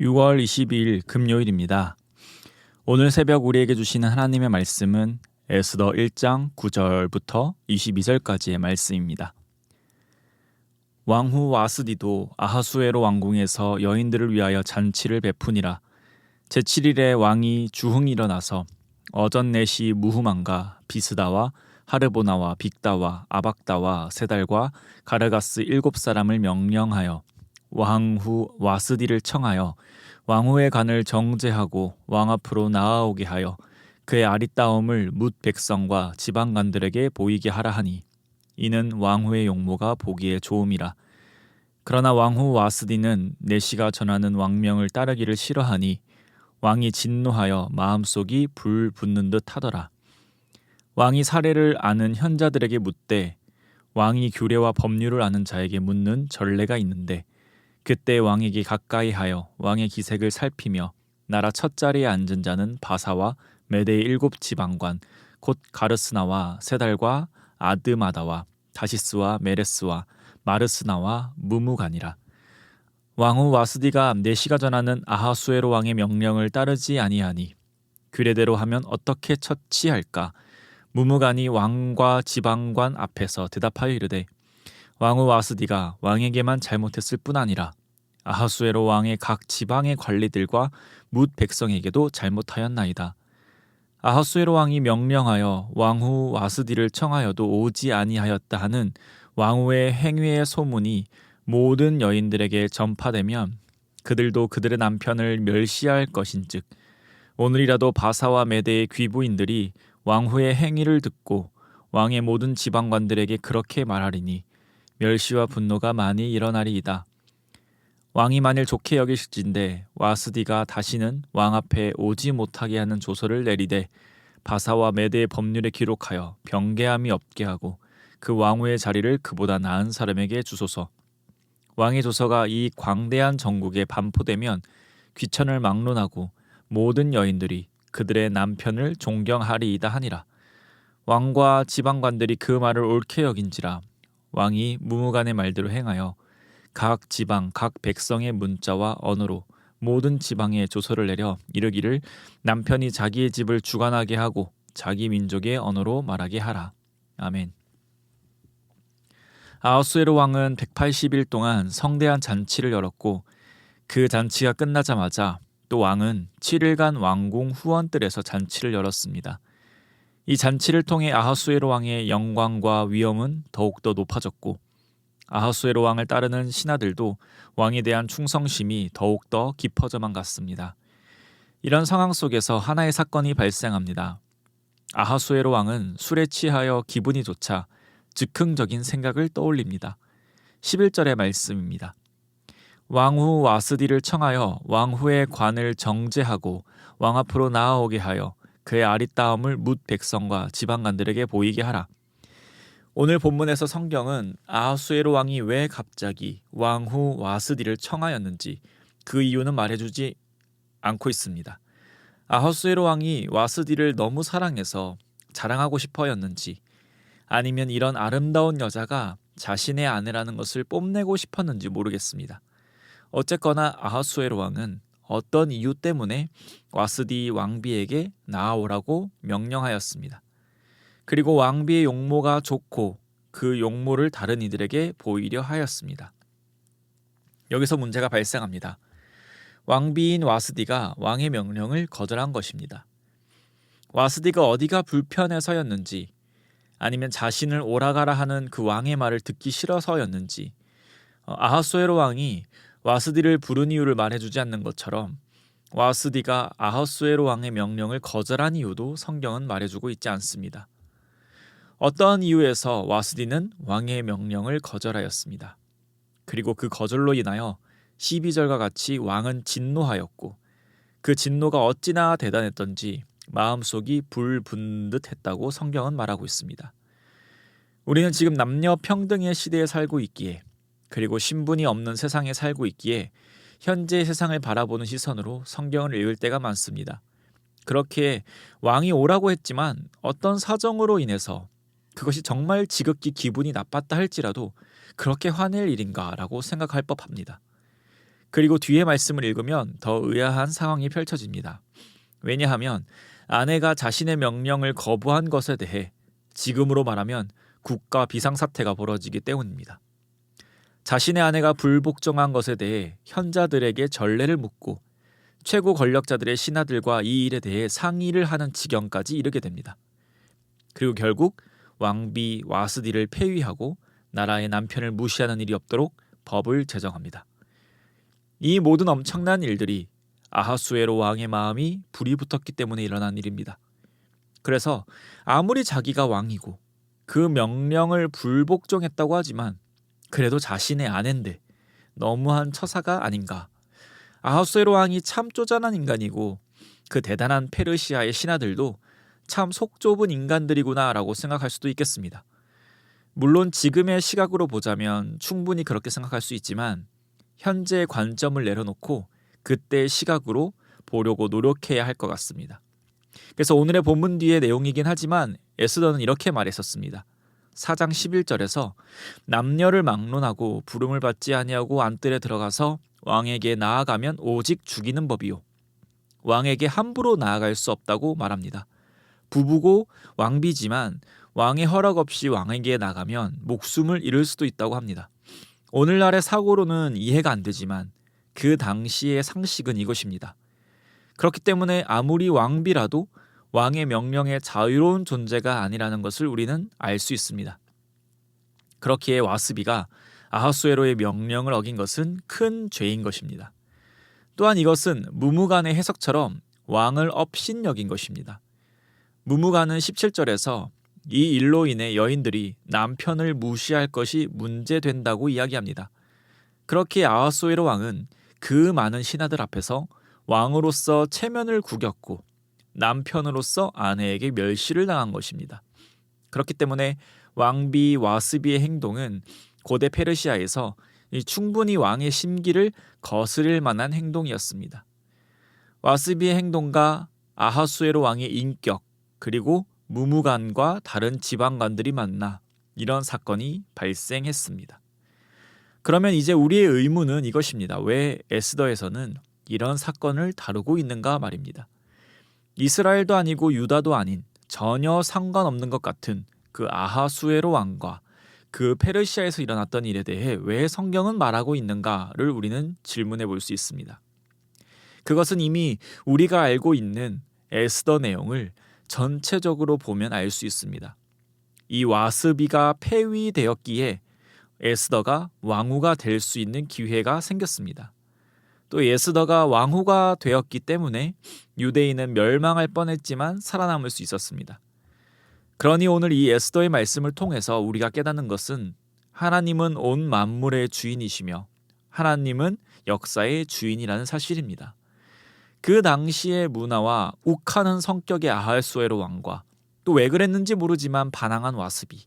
6월 22일 금요일입니다. 오늘 새벽 우리에게 주시는 하나님의 말씀은 에스더 1장 9절부터 22절까지의 말씀입니다. 왕후 와스디도 아하수에로 왕궁에서 여인들을 위하여 잔치를 베푸니라. 제7일에 왕이 주흥 일어나서 어전넷이 무후만과 비스다와 하르보나와 빅다와 아박다와 세달과 가르가스 7사람을 명령하여 왕후 와스디를 청하여 왕후의 관을 정죄하고 왕 앞으로 나아오게 하여 그의 아리따움을 뭇 백성과 지방관들에게 보이게 하라 하니 이는 왕후의 용모가 보기에 좋음이라. 그러나 왕후 와스디는 내시가 전하는 왕명을 따르기를 싫어하니 왕이 진노하여 마음속이 불 붙는 듯 하더라. 왕이 사례를 아는 현자들에게 묻되 왕이 규례와 법률을 아는 자에게 묻는 전례가 있는데 그때 왕에게 가까이 하여 왕의 기색을 살피며 나라 첫 자리에 앉은 자는 바사와 메대의 7지방관 곧 가르스나와 세달과 아드마다와 다시스와 메레스와 마르스나와 무무가니라. 왕후 와스디가 내시가 전하는 아하수에로 왕의 명령을 따르지 아니하니 규례대로 하면 어떻게 처치할까? 무무간이 왕과 지방관 앞에서 대답하여 이르되 왕후 와스디가 왕에게만 잘못했을 뿐 아니라 아하수에로 왕의 각 지방의 관리들과 뭇 백성에게도 잘못하였나이다. 아하수에로 왕이 명령하여 왕후 와스디를 청하여도 오지 아니하였다 하는 왕후의 행위의 소문이 모든 여인들에게 전파되면 그들도 그들의 남편을 멸시할 것인즉 오늘이라도 바사와 메대의 귀부인들이 왕후의 행위를 듣고 왕의 모든 지방관들에게 그렇게 말하리니 멸시와 분노가 많이 일어나리이다. 왕이 만일 좋게 여기실진데 와스디가 다시는 왕 앞에 오지 못하게 하는 조서를 내리되 바사와 메대의 법률에 기록하여 병개함이 없게 하고 그 왕후의 자리를 그보다 나은 사람에게 주소서. 왕의 조서가 이 광대한 전국에 반포되면 귀천을 막론하고 모든 여인들이 그들의 남편을 존경하리이다 하니라. 왕과 지방관들이 그 말을 옳게 여긴지라 왕이 무무간의 말대로 행하여 각 지방 각 백성의 문자와 언어로 모든 지방에 조서를 내려 이르기를 남편이 자기의 집을 주관하게 하고 자기 민족의 언어로 말하게 하라. 아멘. 아하수에로 왕은 180일 동안 성대한 잔치를 열었고 그 잔치가 끝나자마자 또 왕은 7일간 왕궁 후원뜰에서 잔치를 열었습니다. 이 잔치를 통해 아하수에로 왕의 영광과 위엄은 더욱더 높아졌고 아하수에로 왕을 따르는 신하들도 왕에 대한 충성심이 더욱더 깊어져만 갔습니다. 이런 상황 속에서 하나의 사건이 발생합니다. 아하수에로 왕은 술에 취하여 기분이 좋자 즉흥적인 생각을 떠올립니다. 11절의 말씀입니다. 왕후 와스디를 청하여 왕후의 관을 정죄하고 왕 앞으로 나아오게 하여 그의 아리따움을 뭇 백성과 지방관들에게 보이게 하라. 오늘 본문에서 성경은 아하수에로 왕이 왜 갑자기 왕후 와스디를 청하였는지 그 이유는 말해주지 않고 있습니다. 아하수에로 왕이 와스디를 너무 사랑해서 자랑하고 싶어였는지 아니면 이런 아름다운 여자가 자신의 아내라는 것을 뽐내고 싶었는지 모르겠습니다. 어쨌거나 아하수에로 왕은 어떤 이유 때문에 와스디 왕비에게 나아오라고 명령하였습니다. 그리고 왕비의 용모가 좋고 그 용모를 다른 이들에게 보이려 하였습니다. 여기서 문제가 발생합니다. 왕비인 와스디가 왕의 명령을 거절한 것입니다. 와스디가 어디가 불편해서였는지 아니면 자신을 오라가라 하는 그 왕의 말을 듣기 싫어서였는지 아하수에로 왕이 와스디를 부른 이유를 말해주지 않는 것처럼 와스디가 아하수에로 왕의 명령을 거절한 이유도 성경은 말해주고 있지 않습니다. 어떠한 이유에서 와스디는 왕의 명령을 거절하였습니다. 그리고 그 거절로 인하여 12절과 같이 왕은 진노하였고 그 진노가 어찌나 대단했던지 마음속이 불 붙는 듯 했다고 성경은 말하고 있습니다. 우리는 지금 남녀 평등의 시대에 살고 있기에 그리고 신분이 없는 세상에 살고 있기에 현재 세상을 바라보는 시선으로 성경을 읽을 때가 많습니다. 그렇게 왕이 오라고 했지만 어떤 사정으로 인해서 그것이 정말 지극히 기분이 나빴다 할지라도 그렇게 화낼 일인가라고 생각할 법합니다. 그리고 뒤에 말씀을 읽으면 더 의아한 상황이 펼쳐집니다. 왜냐하면 아내가 자신의 명령을 거부한 것에 대해 지금으로 말하면 국가 비상사태가 벌어지기 때문입니다. 자신의 아내가 불복종한 것에 대해 현자들에게 전례를 묻고 최고 권력자들의 신하들과 이 일에 대해 상의를 하는 지경까지 이르게 됩니다. 그리고 결국 왕비 와스디를 폐위하고 나라의 남편을 무시하는 일이 없도록 법을 제정합니다. 이 모든 엄청난 일들이 아하수에로 왕의 마음이 불이 붙었기 때문에 일어난 일입니다. 그래서 아무리 자기가 왕이고 그 명령을 불복종했다고 하지만 그래도 자신의 아내인데 너무한 처사가 아닌가. 아하수에로 왕이 참 쪼잔한 인간이고 그 대단한 페르시아의 신하들도 참 속 좁은 인간들이구나라고 생각할 수도 있겠습니다. 물론 지금의 시각으로 보자면 충분히 그렇게 생각할 수 있지만 현재의 관점을 내려놓고 그때의 시각으로 보려고 노력해야 할 것 같습니다. 그래서 오늘의 본문 뒤의 내용이긴 하지만 에스더는 이렇게 말했었습니다. 4장 11절에서 남녀를 막론하고 부름을 받지 아니하고 안뜰에 들어가서 왕에게 나아가면 오직 죽이는 법이요. 왕에게 함부로 나아갈 수 없다고 말합니다. 부부고 왕비지만 왕의 허락 없이 왕에게 나가면 목숨을 잃을 수도 있다고 합니다. 오늘날의 사고로는 이해가 안 되지만 그 당시의 상식은 이것입니다. 그렇기 때문에 아무리 왕비라도 왕의 명령에 자유로운 존재가 아니라는 것을 우리는 알 수 있습니다. 그렇기에 와스비가 아하수에로의 명령을 어긴 것은 큰 죄인 것입니다. 또한 이것은 무무간의 해석처럼 왕을 업신여긴 것입니다. 무무간은 17절에서 이 일로 인해 여인들이 남편을 무시할 것이 문제된다고 이야기합니다. 그렇게 아하수에로 왕은 그 많은 신하들 앞에서 왕으로서 체면을 구겼고 남편으로서 아내에게 멸시를 당한 것입니다. 그렇기 때문에 왕비 와스비의 행동은 고대 페르시아에서 충분히 왕의 심기를 거스릴 만한 행동이었습니다. 와스비의 행동과 아하수에로 왕의 인격 그리고 무무간과 다른 지방관들이 만나 이런 사건이 발생했습니다. 그러면 이제 우리의 의문은 이것입니다. 왜 에스더에서는 이런 사건을 다루고 있는가 말입니다. 이스라엘도 아니고 유다도 아닌 전혀 상관없는 것 같은 그 아하수에로 왕과 그 페르시아에서 일어났던 일에 대해 왜 성경은 말하고 있는가를 우리는 질문해 볼 수 있습니다. 그것은 이미 우리가 알고 있는 에스더 내용을 전체적으로 보면 알 수 있습니다. 이 와스비가 폐위되었기에 에스더가 왕후가 될 수 있는 기회가 생겼습니다. 또 에스더가 왕후가 되었기 때문에 유대인은 멸망할 뻔했지만 살아남을 수 있었습니다. 그러니 오늘 이 에스더의 말씀을 통해서 우리가 깨닫는 것은 하나님은 온 만물의 주인이시며 하나님은 역사의 주인이라는 사실입니다. 그 당시의 문화와 욱하는 성격의 아하수에로 왕과 또 왜 그랬는지 모르지만 반항한 와스비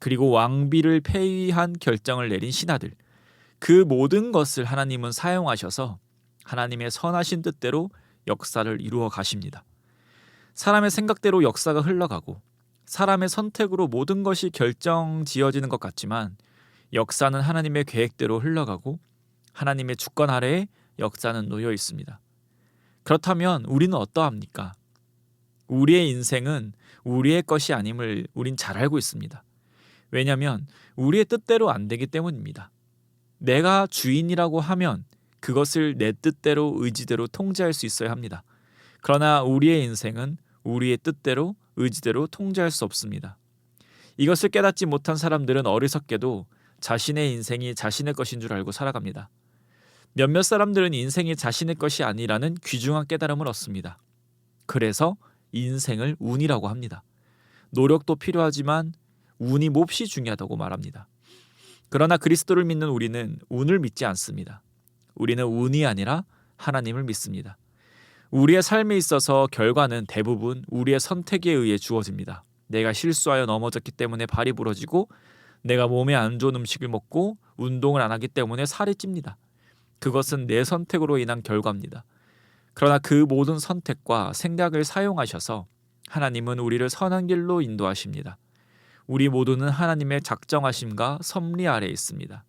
그리고 왕비를 폐위한 결정을 내린 신하들 그 모든 것을 하나님은 사용하셔서 하나님의 선하신 뜻대로 역사를 이루어 가십니다. 사람의 생각대로 역사가 흘러가고 사람의 선택으로 모든 것이 결정지어지는 것 같지만 역사는 하나님의 계획대로 흘러가고 하나님의 주권 아래에 역사는 놓여 있습니다. 그렇다면 우리는 어떠합니까? 우리의 인생은 우리의 것이 아님을 우린 잘 알고 있습니다. 왜냐하면 우리의 뜻대로 안 되기 때문입니다. 내가 주인이라고 하면 그것을 내 뜻대로 의지대로 통제할 수 있어야 합니다. 그러나 우리의 인생은 우리의 뜻대로 의지대로 통제할 수 없습니다. 이것을 깨닫지 못한 사람들은 어리석게도 자신의 인생이 자신의 것인 줄 알고 살아갑니다. 몇몇 사람들은 인생이 자신의 것이 아니라는 귀중한 깨달음을 얻습니다. 그래서 인생을 운이라고 합니다. 노력도 필요하지만 운이 몹시 중요하다고 말합니다. 그러나 그리스도를 믿는 우리는 운을 믿지 않습니다. 우리는 운이 아니라 하나님을 믿습니다. 우리의 삶에 있어서 결과는 대부분 우리의 선택에 의해 주어집니다. 내가 실수하여 넘어졌기 때문에 발이 부러지고 내가 몸에 안 좋은 음식을 먹고 운동을 안 하기 때문에 살이 찝니다. 그것은 내 선택으로 인한 결과입니다. 그러나 그 모든 선택과 생각을 사용하셔서 하나님은 우리를 선한 길로 인도하십니다. 우리 모두는 하나님의 작정하심과 섭리 아래에 있습니다.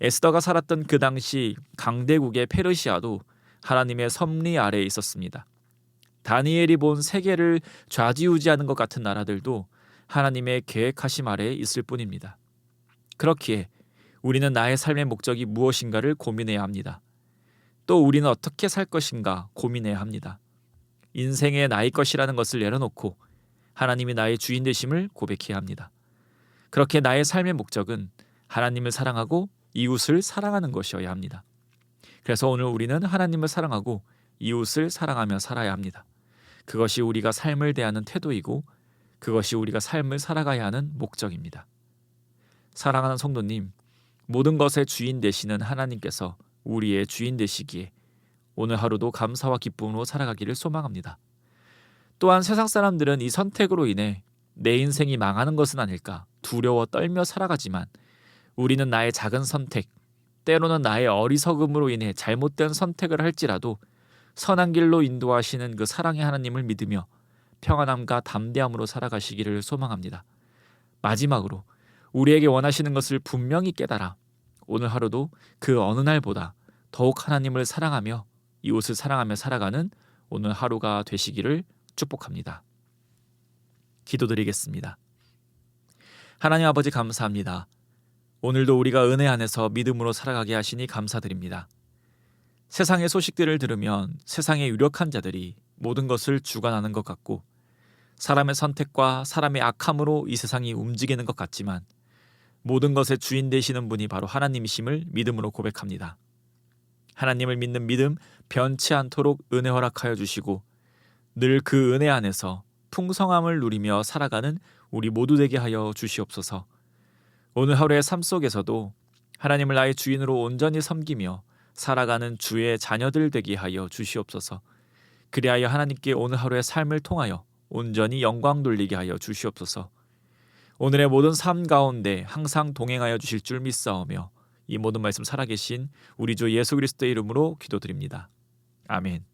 에스더가 살았던 그 당시 강대국의 페르시아도 하나님의 섭리 아래에 있었습니다. 다니엘이 본 세계를 좌지우지하는 것 같은 나라들도 하나님의 계획하심 아래에 있을 뿐입니다. 그렇기에 우리는 나의 삶의 목적이 무엇인가를 고민해야 합니다. 또 우리는 어떻게 살 것인가 고민해야 합니다. 인생의 나의 것이라는 것을 내려놓고 하나님이 나의 주인 되심을 고백해야 합니다. 그렇게 나의 삶의 목적은 하나님을 사랑하고 이웃을 사랑하는 것이어야 합니다. 그래서 오늘 우리는 하나님을 사랑하고 이웃을 사랑하며 살아야 합니다. 그것이 우리가 삶을 대하는 태도이고 그것이 우리가 삶을 살아가야 하는 목적입니다. 사랑하는 성도님, 모든 것의 주인 되시는 하나님께서 우리의 주인 되시기에 오늘 하루도 감사와 기쁨으로 살아가기를 소망합니다. 또한 세상 사람들은 이 선택으로 인해 내 인생이 망하는 것은 아닐까 두려워 떨며 살아가지만 우리는 나의 작은 선택, 때로는 나의 어리석음으로 인해 잘못된 선택을 할지라도 선한 길로 인도하시는 그 사랑의 하나님을 믿으며 평안함과 담대함으로 살아가시기를 소망합니다. 마지막으로 우리에게 원하시는 것을 분명히 깨달아 오늘 하루도 그 어느 날보다 더욱 하나님을 사랑하며 이웃을 사랑하며 살아가는 오늘 하루가 되시기를 축복합니다. 기도드리겠습니다. 하나님 아버지 감사합니다. 오늘도 우리가 은혜 안에서 믿음으로 살아가게 하시니 감사드립니다. 세상의 소식들을 들으면 세상의 유력한 자들이 모든 것을 주관하는 것 같고 사람의 선택과 사람의 악함으로 이 세상이 움직이는 것 같지만 모든 것의 주인 되시는 분이 바로 하나님이심을 믿음으로 고백합니다. 하나님을 믿는 믿음 변치 않도록 은혜 허락하여 주시고 늘 그 은혜 안에서 풍성함을 누리며 살아가는 우리 모두 되게 하여 주시옵소서. 오늘 하루의 삶 속에서도 하나님을 나의 주인으로 온전히 섬기며 살아가는 주의 자녀들 되게 하여 주시옵소서. 그리하여 하나님께 오늘 하루의 삶을 통하여 온전히 영광 돌리게 하여 주시옵소서. 오늘의 모든 삶 가운데 항상 동행하여 주실 줄 믿사오며 이 모든 말씀 살아계신 우리 주 예수 그리스도의 이름으로 기도드립니다. 아멘.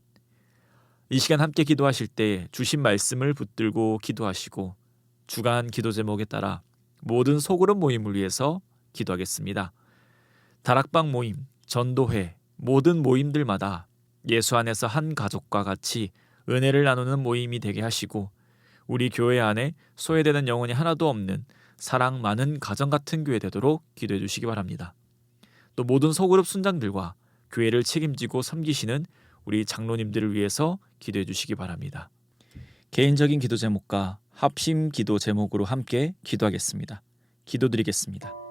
이 시간 함께 기도하실 때 주신 말씀을 붙들고 기도하시고 주간 기도 제목에 따라 모든 소그룹 모임을 위해서 기도하겠습니다. 다락방 모임, 전도회, 모든 모임들마다 예수 안에서 한 가족과 같이 은혜를 나누는 모임이 되게 하시고 우리 교회 안에 소외되는 영혼이 하나도 없는 사랑 많은 가정 같은 교회 되도록 기도해 주시기 바랍니다. 또 모든 소그룹 순장들과 교회를 책임지고 섬기시는 우리 장로님들을 위해서 기도해 주시기 바랍니다. 개인적인 기도 제목과 합심 기도 제목으로 함께 기도하겠습니다. 기도드리겠습니다.